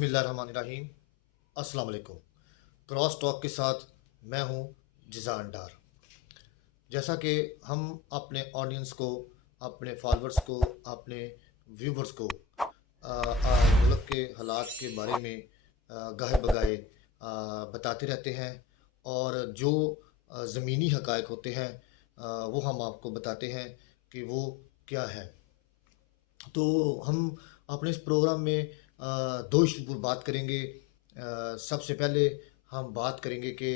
बिस्मिल्लाहिर्रहमानिर्रहीम। अस्सलाम वालेकुम। क्रॉस टॉक के साथ मैं हूं जिज़ान डार। जैसा कि हम अपने ऑडियंस को, अपने फॉलोअर्स को, अपने व्यूवर्स को मुल्क के हालात के बारे में गाहे बगाए बताते रहते हैं और जो ज़मीनी हक़ाइक़ होते हैं वो हम आपको बताते हैं कि वो क्या है। तो हम अपने इस प्रोग्राम में दो इशू पर बात करेंगे। सबसे पहले हम बात करेंगे कि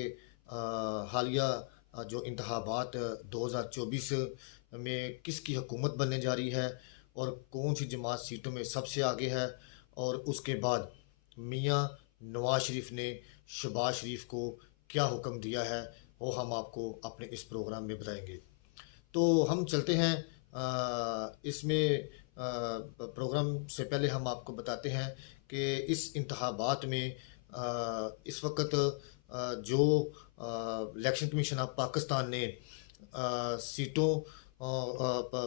हालिया जो इंतखाबात 2024 में किसकी हुकूमत बनने जा रही है और कौन सी जमात सीटों में सबसे आगे है, और उसके बाद मियाँ नवाज शरीफ ने शहबाज शरीफ को क्या हुक्म दिया है वो हम आपको अपने इस प्रोग्राम में बताएंगे। तो हम चलते हैं इसमें प्रोग्राम से पहले हम आपको बताते हैं कि इस इंतखाबात में इस वक्त जो इलेक्शन कमीशन ऑफ पाकिस्तान ने सीटों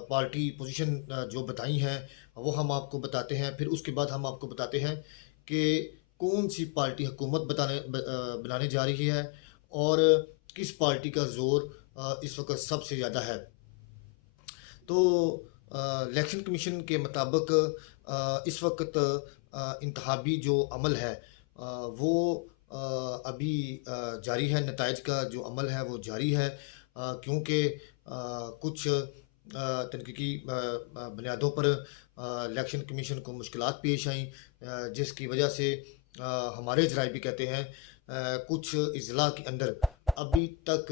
पार्टी पोजीशन जो बताई हैं वो हम आपको बताते हैं। फिर उसके बाद हम आपको बताते हैं कि कौन सी पार्टी हुकूमत बनाने जा रही है और किस पार्टी का ज़ोर इस वक्त सबसे ज़्यादा है। तो इलेक्शन कमीशन के मुताबिक इस वक्त इंतखाबी जो अमल है वो अभी जारी है। नताइज का जो अमल है वो जारी है, क्योंकि कुछ तनकीकी बुनियादों पर इलेक्शन कमीशन को मुश्किलात पेश आई, जिसकी वजह से हमारे ज़राए भी कहते हैं कुछ अज़ला के अंदर अभी तक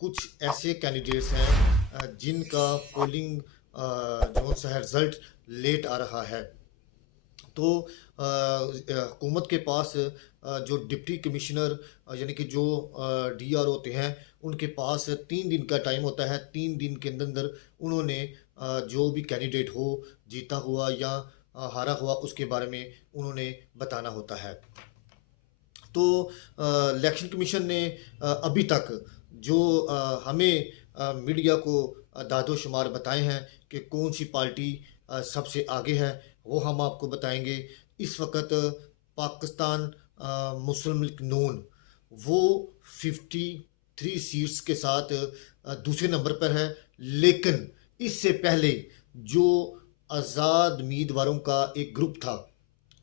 कुछ ऐसे कैंडिडेट्स हैं जिनका पोलिंग जो सा है रिज़ल्ट लेट आ रहा है। तो हुकूमत के पास जो डिप्टी कमिश्नर यानी कि जो डीआर होते हैं उनके पास 3 दिन का टाइम होता है। 3 दिन के अंदर उन्होंने जो भी कैंडिडेट हो, जीता हुआ या हारा हुआ, उसके बारे में उन्होंने बताना होता है। तो इलेक्शन कमीशन ने अभी तक जो हमें मीडिया को दादो शुमार बताए हैं कि कौन सी पार्टी सबसे आगे है वो हम आपको बताएंगे। इस वक्त पाकिस्तान मुस्लिम लीग नून वो 53 सीट्स के साथ दूसरे नंबर पर है, लेकिन इससे पहले जो आज़ाद उम्मीदवारों का एक ग्रुप था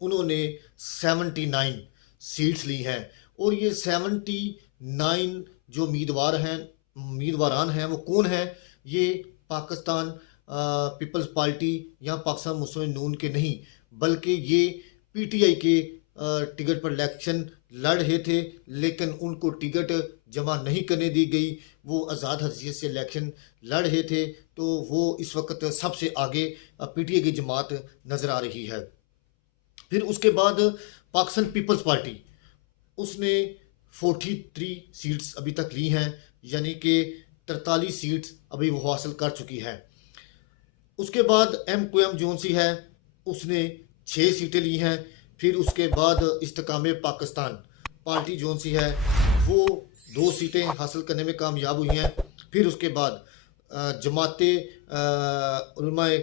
उन्होंने 79 सीट्स ली हैं, और ये 79 जो उम्मीदवारान हैं वो कौन हैं? ये पाकिस्तान पीपल्स पार्टी या पाकिस्तान मुस्लिम नून के नहीं, बल्कि ये पीटीआई के टिकट पर इलेक्शन लड़ रहे थे, लेकिन उनको टिकट जमा नहीं करने दी गई। वो आज़ाद हैसियत से इलेक्शन लड़ रहे थे, तो वो इस वक्त सबसे आगे पीटीआई की जमात नज़र आ रही है। फिर उसके बाद पाकिस्तान पीपल्स पार्टी उसने 43 सीट्स अभी तक ली हैं, यानी कि 43 सीट्स अभी वो हासिल कर चुकी है। उसके बाद MQM जोन सी है उसने 6 सीटें ली हैं। फिर उसके बाद इस्तेकामे पाकिस्तान पार्टी जोन सी है वो 2 सीटें हासिल करने में कामयाब हुई हैं। फिर उसके बाद जमाते उलमाए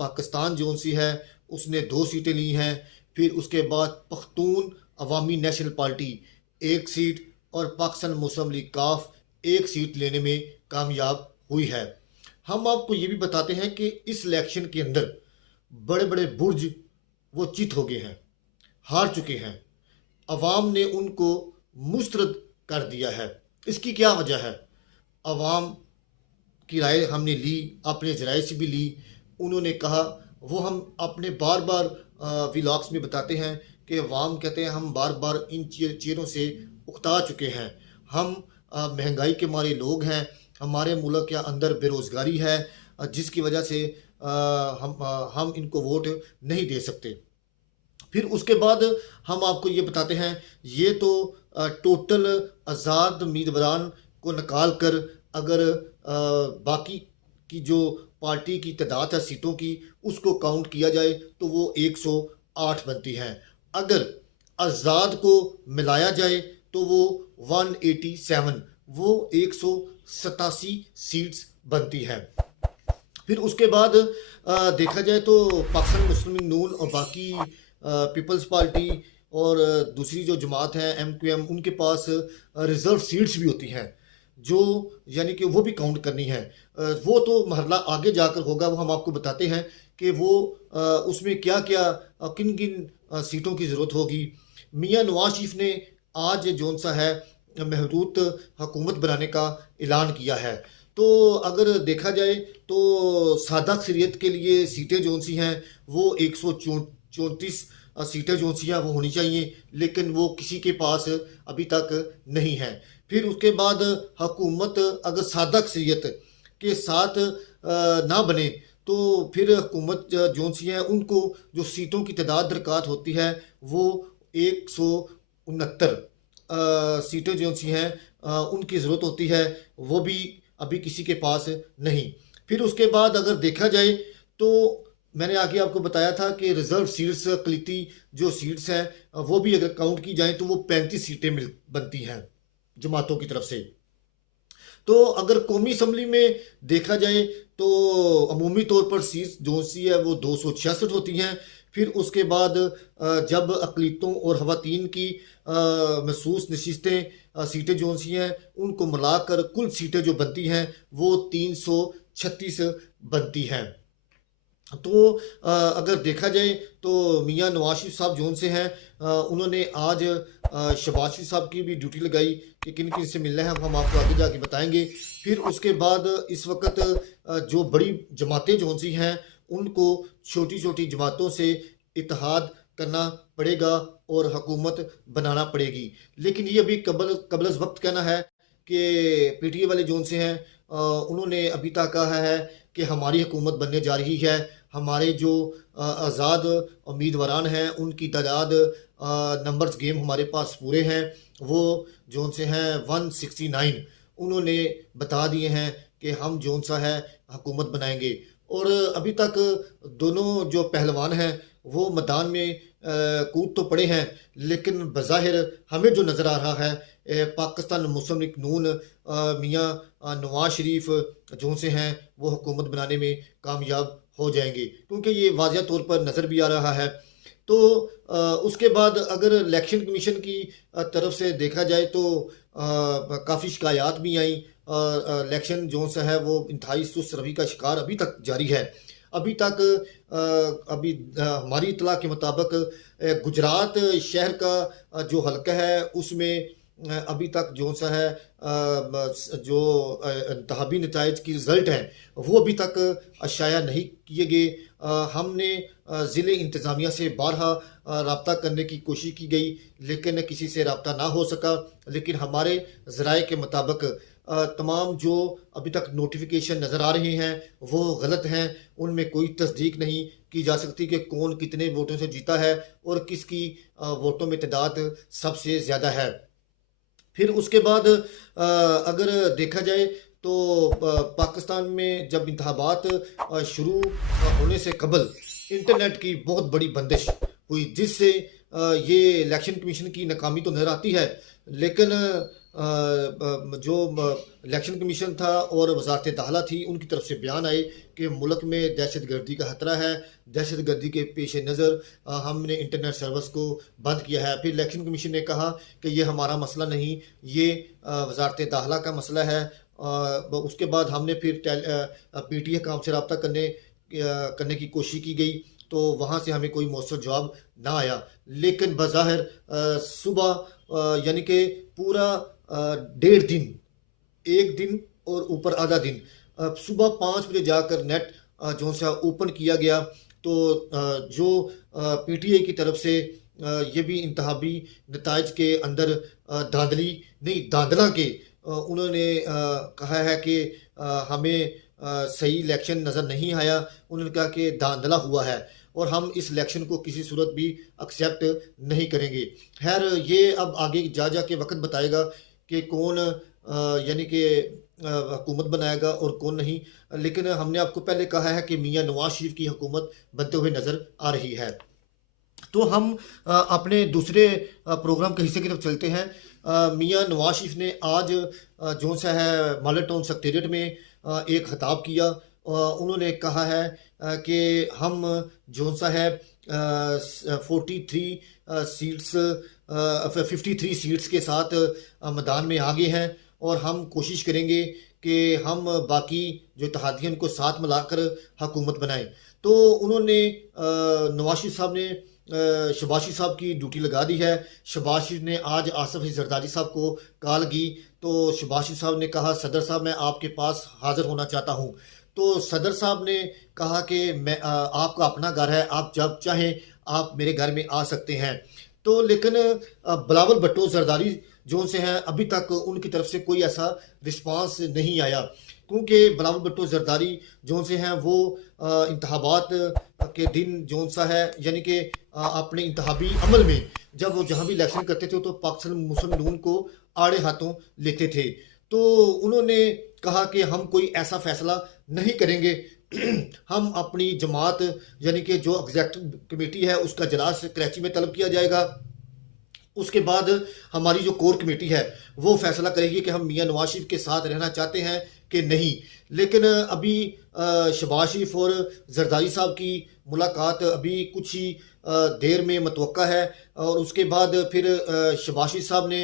पाकिस्तान जोन सी है उसने 2 सीटें ली हैं। फिर उसके बाद पख्तून अवामी नेशनल पार्टी 1 सीट और पाकिस्तान मुस्लिम लीग काफ 1 सीट लेने में कामयाब हुई है। हम आपको ये भी बताते हैं कि इस इलेक्शन के अंदर बड़े बड़े बुर्ज वो चित हो गए हैं, हार चुके हैं। अवाम ने उनको मुस्तरद कर दिया है। इसकी क्या वजह है? अवाम की राय हमने ली, अपने ज़राए से भी ली। उन्होंने कहा, वो हम अपने बार बार व्लॉग्स में बताते हैं कि अवाम कहते हैं हम बार बार इन चीज़ों से उकता चुके हैं। हम महंगाई के मारे लोग हैं, हमारे मुल्क के अंदर बेरोज़गारी है, जिसकी वजह से हम इनको वोट नहीं दे सकते। फिर उसके बाद हम आपको ये बताते हैं, ये तो टोटल आज़ाद उम्मीदवारान को निकाल कर अगर बाकी की जो पार्टी की तादाद है सीटों की उसको काउंट किया जाए तो वो 108 बनती हैं। अगर आज़ाद को मिलाया जाए तो वो 187 वो 187 सीट्स बनती हैं। फिर उसके बाद देखा जाए तो पाकिस्तान मुस्लिम लीग नून और बाकी पीपल्स पार्टी और दूसरी जो जमात है MQM, उनके पास रिज़र्व सीट्स भी होती हैं, जो यानी कि वो भी काउंट करनी है। वो तो मरहला आगे जाकर होगा, वो हम आपको बताते हैं कि वो उसमें क्या-क्या किन-किन सीटों की ज़रूरत होगी। मियाँ नवाज़ शरीफ ने आज जौन सा है महदूद हुकूमत बनाने का ऐलान किया है। तो अगर देखा जाए तो सादा अक्सरियत के लिए सीटें जौन सी हैं वो 134 सीटें जौन सी हैं वो होनी चाहिए, लेकिन वो किसी के पास अभी तक नहीं है। फिर उसके बाद हुकूमत अगर सादा अक्सरियत के साथ ना बने तो फिर हुकूमत जौन सी है उनको जो सीटों की तादाद दरकार होती है वो 169 सीटें जो सी हैं उनकी ज़रूरत होती है, वो भी अभी किसी के पास नहीं। फिर उसके बाद अगर देखा जाए तो मैंने आगे आपको बताया था कि रिज़र्व सीट्स अक़लियती जो सीट्स हैं वो भी अगर काउंट की जाएँ तो वो 35 सीटें मिल बनती हैं जमातों की तरफ से। तो अगर कौमी असम्बली में देखा जाए तो अमूमी तौर पर सीट जो सी है वो 266 होती हैं। फिर उसके बाद जब अक़लियतों और ख़वातीन की महसूस नशिस्तें सीटें जो सी हैं उनको मिलाकर कुल सीटें जो बनती हैं वो 336 बनती हैं। तो अगर देखा जाए तो मियाँ नवाज शरीफ साहब जौन से हैं उन्होंने आज शहबाज शरीफ साहब की भी ड्यूटी लगाई कि किन किन से मिलना है, हम आपको आगे जाके बताएंगे। फिर उसके बाद इस वक्त जो बड़ी जमातें जौन सी हैं उनको छोटी छोटी जमातों से इत्तेहाद करना पड़ेगा और हुकूमत बनाना पड़ेगी। लेकिन ये अभी कबल वक्त कहना है कि PTI वाले जौन से हैं उन्होंने अभी तक कहा है कि हमारी हुकूमत बनने जा रही है। हमारे जो आज़ाद उम्मीदवारान हैं उनकी तादाद नंबर्स गेम हमारे पास पूरे हैं, वो जौन से हैं 169 उन्होंने बता दिए हैं कि हम जौन सा है हुकूमत बनाएंगे। और अभी तक दोनों जो पहलवान हैं वो मैदान में कूद तो पड़े हैं, लेकिन बज़ाहिर हमें जो नज़र आ रहा है पाकिस्तान मुस्लिम लीग नून मियाँ नवाज शरीफ जो से हैं वो हुकूमत बनाने में कामयाब हो जाएंगे, क्योंकि ये वाज़िया तौर पर नज़र भी आ रहा है। तो उसके बाद अगर इलेक्शन कमीशन की तरफ से देखा जाए तो काफ़ी शिकायत भी आई। इलेक्शन जो सा है वो इंतहाई सुस्त रवि का शिकार अभी तक जारी है। अभी तक हमारी इत्तला के मुताबिक गुजरात शहर का जो हल्का है उसमें अभी तक जो सा है जो इंतखाबी नताइज की रिज़ल्ट हैं वो अभी तक शाया नहीं किए गए। हमने ज़िले इंतज़ामिया से बारहा रब्ता करने की कोशिश की गई, लेकिन किसी से रब्ता ना हो सका। लेकिन हमारे ज़राए के मुताबिक तमाम जो अभी तक नोटिफिकेशन नज़र आ रहे हैं वो गलत हैं, उनमें कोई तस्दीक नहीं की जा सकती कि कौन कितने वोटों से जीता है और किसकी वोटों में तादाद सबसे ज़्यादा है। फिर उसके बाद अगर देखा जाए तो पाकिस्तान में जब इंतखाबात शुरू होने से कबल इंटरनेट की बहुत बड़ी बंदिश हुई, जिससे ये इलेक्शन कमीशन की नाकामी तो नज़र आती है, लेकिन जो इलेक्शन कमीशन था और वजारत दाखिला थी उनकी तरफ से बयान आए कि मुल्क में दहशत गर्दी का खतरा है, दहशत गर्दी के पेश नज़र हमने इंटरनेट सर्विस को बंद किया है। फिर इलेक्शन कमीशन ने कहा कि ये हमारा मसला नहीं, ये वजारत दाखिला का मसला है। उसके बाद हमने फिर PTI काम से रब्ता करने की कोशिश की गई तो वहाँ से हमें कोई मौसर जवाब ना आया। लेकिन बज़ाहिर सुबह यानी कि पूरा 1.5 दिन, 1 दिन और ऊपर आधा दिन, सुबह 5 बजे जाकर नेट जो सा ओपन किया गया तो जो PTI की तरफ से ये भी इंतखाबी नताइज के अंदर धांधली नहीं धांधला के उन्होंने कहा है कि हमें सही इलेक्शन नज़र नहीं आया। उन्होंने कहा कि धांधला हुआ है और हम इस इलेक्शन को किसी सूरत भी एक्सेप्ट नहीं करेंगे। खैर ये अब आगे जा के वक्त बताएगा कि कौन यानी कि हुकूमत बनाएगा और कौन नहीं। लेकिन हमने आपको पहले कहा है कि मियाँ नवाज शरीफ की हुकूमत बनते हुए नज़र आ रही है। तो हम अपने दूसरे प्रोग्राम के हिस्से की तरफ चलते हैं। मियाँ नवाज शरीफ ने आज जो सा है मालेर टाउन सेक्रेटेरिएट में एक खिताब किया उन्होंने कहा है कि हम जो सा है 53 सीट्स के साथ मैदान में आगे हैं और हम कोशिश करेंगे कि हम बाकी जो इत्तेहादी हैं उनको साथ मिलाकर हुकूमत बनाएं। तो उन्होंने नवाज शरीफ साहब ने शहबाज साहब की ड्यूटी लगा दी है। शहबाज शरीफ ने आज आसिफ अली जरदारी साहब को कॉल की, तो शहबाज साहब ने कहा सदर साहब मैं आपके पास हाज़िर होना चाहता हूँ। तो सदर साहब ने कहा कि मैं आपका अपना घर है, आप जब चाहें आप मेरे घर में आ सकते हैं। तो लेकिन बिलावल भुट्टो जरदारी जो से हैं अभी तक उनकी तरफ से कोई ऐसा रिस्पांस नहीं आया, क्योंकि बिलावल भुट्टो जरदारी जो से हैं वो इंतखाबात के दिन जो सा है यानी कि अपने इंतखाबी अमल में जब वो जहाँ भी इलेक्शन करते थे तो पाकिस्तान मुस्लिम नून को आड़े हाथों लेते थे। तो उन्होंने कहा कि हम कोई ऐसा फैसला नहीं करेंगे हम अपनी जमात यानी कि जो एग्जेक्टिव कमेटी है उसका इजलास कराची में तलब किया जाएगा। उसके बाद हमारी जो कोर कमेटी है वो फैसला करेगी कि हम मियां नवाज शरीफ के साथ रहना चाहते हैं कि नहीं। लेकिन अभी शहबाज शरीफ और जरदारी साहब की मुलाकात अभी कुछ ही देर में मतवक्का है और उसके बाद फिर शहबाज शरीफ साहब ने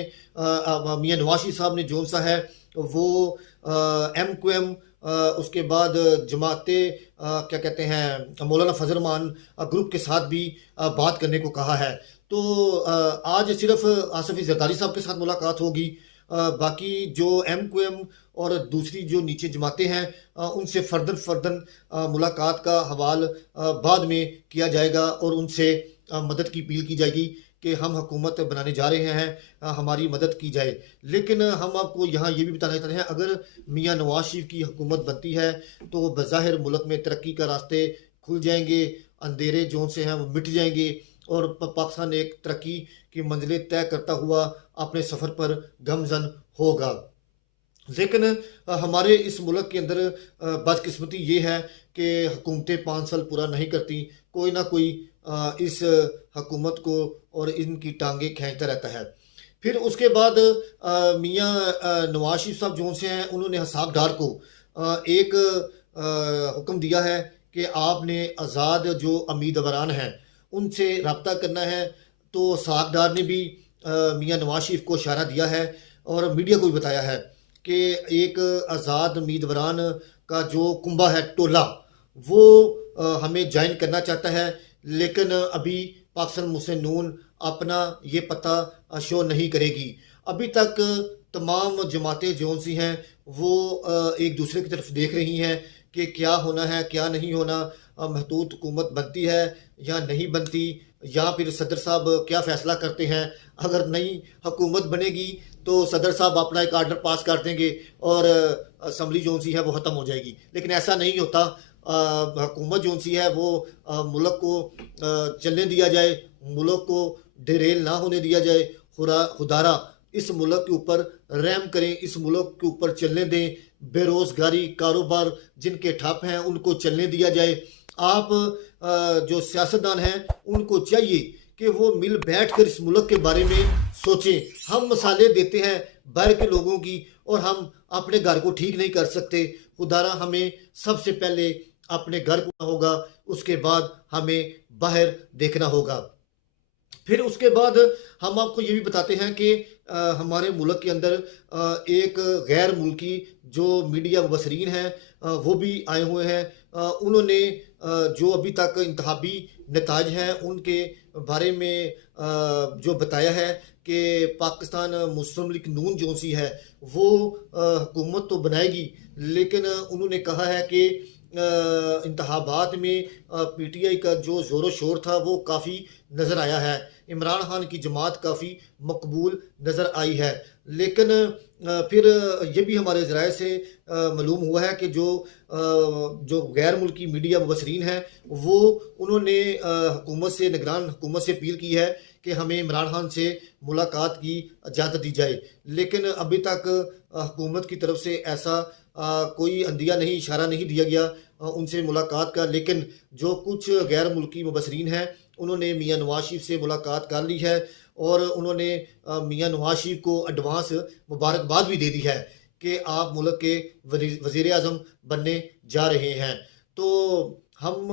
मियां नवाज शरीफ साहब ने जो सा है वो MQM उसके बाद जमाते क्या कहते हैं मौलाना फजल रहमान ग्रुप के साथ भी बात करने को कहा है। तो आज सिर्फ आसिफ अली जरदारी साहब के साथ मुलाकात होगी, बाकी जो MQM और दूसरी जो नीचे जमातें हैं उनसे फर्दन मुलाकात का हवाल बाद में किया जाएगा और उनसे मदद की अपील की जाएगी कि हम हुकूमत बनाने जा रहे हैं, हमारी मदद की जाए। लेकिन हम आपको यहाँ ये भी बताना चाहते हैं अगर मियां नवाज शरीफ की हुकूमत बनती है तो बज़ाहिर मुल्क में तरक्की का रास्ते खुल जाएंगे, अंधेरे जो से हैं वो मिट जाएंगे और पाकिस्तान एक तरक्की की मंजिलें तय करता हुआ अपने सफ़र पर गमजन होगा। लेकिन हमारे इस मुल्क के अंदर बदकिस्मती ये है कि हुकूमतें 5 साल पूरा नहीं करती, कोई ना कोई इस हुकूमत को और इनकी टांगें खींचता रहता है। फिर उसके बाद मियां नवाज शरीफ साहब जो से हैं उन्होंने हसाब डार को एक हुक्म दिया है कि आपने आज़ाद जो उम्मीदवारान हैं उनसे रब्ता करना है। तो साहब डार ने भी मियां नवाज शरीफ को इशारा दिया है और मीडिया को भी बताया है कि एक आज़ाद उम्मीदवारान का जो कुंबा है टोला वो हमें ज्वाइन करना चाहता है, लेकिन अभी पाकिस्तान मुस्लिम नून अपना ये पता शो नहीं करेगी। अभी तक तमाम जमातें जो सी हैं वो एक दूसरे की तरफ देख रही हैं कि क्या होना है क्या नहीं होना, महदूद हुकूमत बनती है या नहीं बनती, या फिर सदर साहब क्या फ़ैसला करते हैं। अगर नई हुकूमत बनेगी तो सदर साहब अपना एक आर्डर पास कर देंगे और असम्बली जो सी है वो ख़त्म हो जाएगी, लेकिन ऐसा नहीं होता। हुकूमत जो सी है वो मुल्क को चलने दिया जाए, मुल्क को डिरेल ना होने दिया जाए। खुदारा इस मुल्क के ऊपर रहम करें, इस मुल्क के ऊपर चलने दें। बेरोज़गारी कारोबार जिनके ठप हैं उनको चलने दिया जाए। आप जो सियासतदान हैं उनको चाहिए कि वो मिल बैठ कर इस मुल्क के बारे में सोचें। हम मसाले देते हैं बाहर के लोगों की और हम अपने घर को ठीक नहीं कर सकते। खुदारा हमें सबसे पहले अपने घर को होगा, उसके बाद हमें बाहर देखना होगा। फिर उसके बाद हम आपको ये भी बताते हैं कि हमारे मुल्क के अंदर एक गैर मुल्की जो मीडिया मुबसरीन हैं वो भी आए हुए हैं। उन्होंने जो अभी तक इंतखाबी नताइज हैं उनके बारे में जो बताया है कि पाकिस्तान मुस्लिम लीग नून जो सी है वो हुकूमत तो बनाएगी, लेकिन उन्होंने कहा है कि इंतखाबात में PTI का जो ज़ोर शोर था वो काफ़ी नज़र आया है। इमरान खान की जमात काफ़ी मकबूल नज़र आई है, लेकिन फिर ये भी हमारे ज़राए से मालूम हुआ है कि जो गैर मुल्की मीडिया मुबसरीन हैं वो उन्होंने हुकूमत से निगरान हुकूमत से अपील की है कि हमें इमरान खान से मुलाकात की इजाज़त दी जाए, लेकिन अभी तक हुकूमत की तरफ से ऐसा कोई अंदिया नहीं, इशारा नहीं दिया गया उनसे मुलाकात का। लेकिन जो कुछ गैर मुल्की मुबसरीन हैं उन्होंने मियां नवाज शरीफ से मुलाकात कर ली है और उन्होंने मियां नवाज शरीफ को एडवांस मुबारकबाद भी दे दी है कि आप मुल्क के वज़ीर आज़म बनने जा रहे हैं। तो हम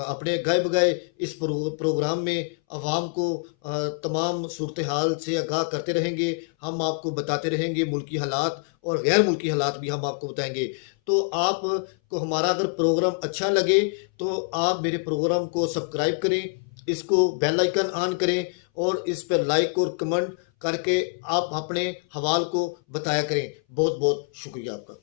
अपने गए बगए इस प्रोग्राम में अवाम को तमाम सूरत हाल से आगाह करते रहेंगे। हम आपको बताते रहेंगे मुल्की हालात और गैर मुल्की हालात भी हम आपको बताएँगे। तो आपको हमारा अगर प्रोग्राम अच्छा लगे तो आप मेरे प्रोग्राम को सब्सक्राइब करें, इसको बेल आइकन ऑन करें और इस पर लाइक और कमेंट करके आप अपने हवाल को बताया करें। बहुत-बहुत शुक्रिया आपका।